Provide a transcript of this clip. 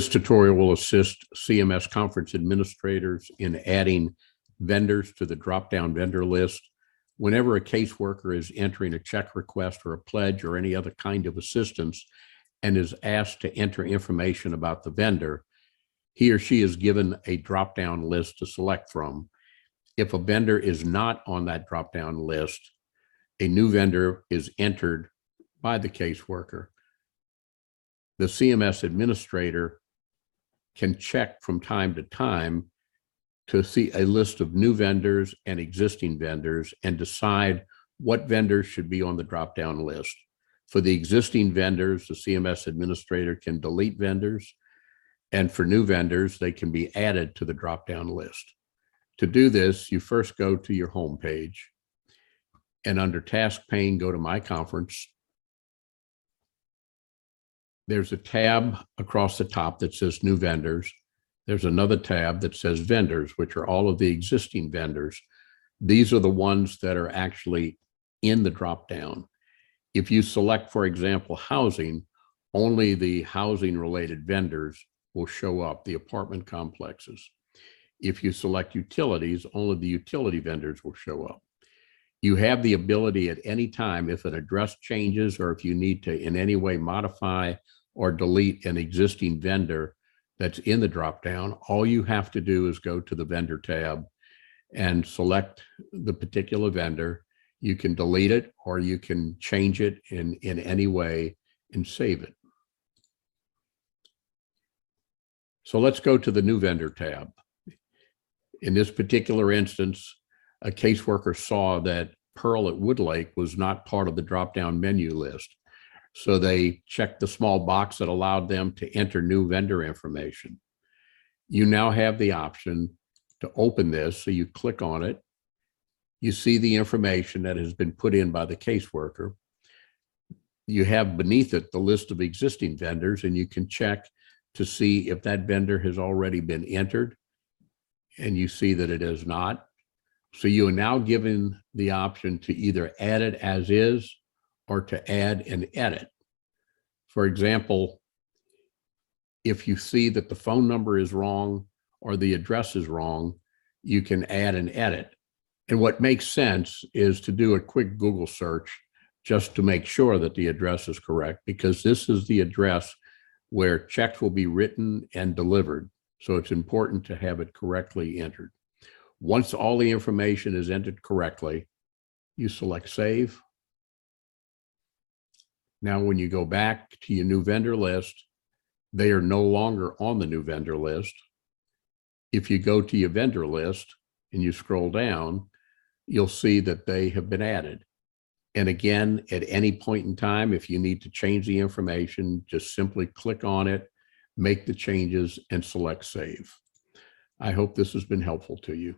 This tutorial will assist CMS conference administrators in adding vendors to the drop-down vendor list. Whenever a caseworker is entering a check request or a pledge or any other kind of assistance and is asked to enter information about the vendor, he or she is given a drop-down list to select from. If a vendor is not on that drop-down list, a new vendor is entered by the caseworker. The CMS administrator can check from time to time to see a list of new vendors and existing vendors and decide what vendors should be on the drop-down list. For the existing vendors, the CMS administrator can delete vendors, and for new vendors, they can be added to the drop-down list. To do this, you first go to your home page, and under Task pane, go to My Conference. There's a tab across the top that says New Vendors. There's another tab that says Vendors, which are all of the existing vendors. These are the ones that are actually in the drop-down. If you select, for example, housing, only the housing-related vendors will show up, the apartment complexes. If you select utilities, only the utility vendors will show up. You have the ability at any time, if an address changes or if you need to in any way modify or delete an existing vendor that's in the dropdown, all you have to do is go to the vendor tab and select the particular vendor. You can delete it or you can change it in any way and save it. So let's go to the new vendor tab. In this particular instance, a caseworker saw that Pearl at Woodlake was not part of the drop-down menu list. So they checked the small box that allowed them to enter new vendor information. You now have the option to open this. So you click on it. You see the information that has been put in by the caseworker. You have beneath it the list of existing vendors, and you can check to see if that vendor has already been entered, and you see that it is not. So you are now given the option to either add it as is or to add and edit. For example, if you see that the phone number is wrong or the address is wrong, you can add and edit. And what makes sense is to do a quick Google search just to make sure that the address is correct, because this is the address where checks will be written and delivered. So it's important to have it correctly entered. Once all the information is entered correctly, you select Save. Now, when you go back to your new vendor list, they are no longer on the new vendor list. If you go to your vendor list and you scroll down, you'll see that they have been added. And again, at any point in time, if you need to change the information, just simply click on it, make the changes, and select Save. I hope this has been helpful to you.